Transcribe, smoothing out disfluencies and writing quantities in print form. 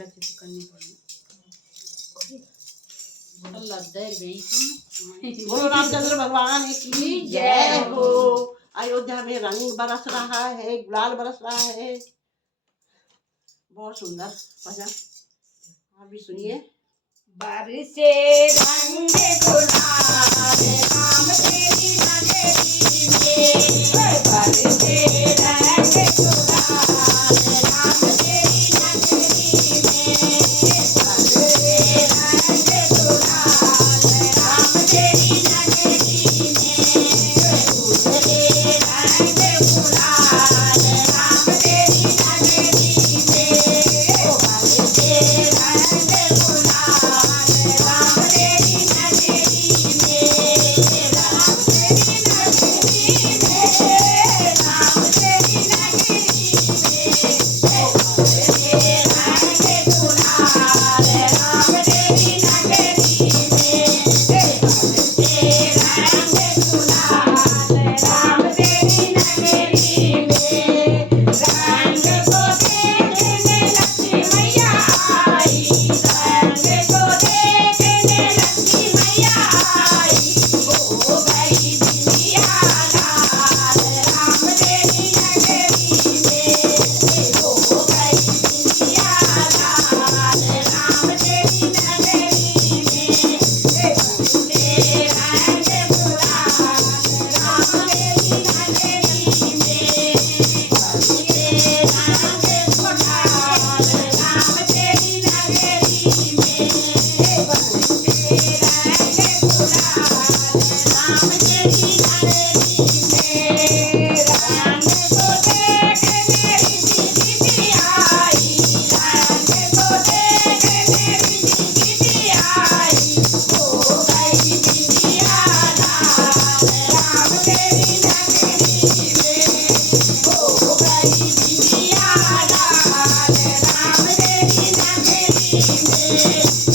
अच्छा चिपकनी पड़ी। बोलो रामचंद्र भगवान की जय हो। अयोध्या में रंग बरस रहा है, गुलाल बरस रहा है। बहुत सुंदर भजन, आप भी सुनिए। बरसे रंग गुलाल राम तेरी नगरी में, बरसे रंग गुलाल राम तेरी नगरी में, बरसे रंग गुलाल राम तेरी नगरी में, उजले रंग गुलाल राम तेरी नगरी में, बरसे रंग गुलाल राम तेरी नगरी में, राम तेरी नगरी में, राम तेरी नगरी में, बरसे रंग गुलाल राम तेरी नगरी में, बरसे रंग गुलाल राम तेरी नगरी में, रंग को देखने लक्ष्मी मैया आई, रंग को देखने लक्ष्मी मैया आई, हो गई बिटिया लाल राम तेरी नगरी में, हो गई बिटिया लाल राम तेरी नगरी में, बरसे रंग गुलाल राम तेरी नगरी में, बरसे रंग गुलाल राम तेरी नगरी में, बरसे रंग गुलाल राम तेरी नगरी में, रंग को देखने ऋषि गिद्ध आई, रंग को देखने ऋषि गिद्ध आई, हो गई बिटिया लाल राम तेरी नगरी में, हो गई बिटिया लाल राम तेरी नगरी में,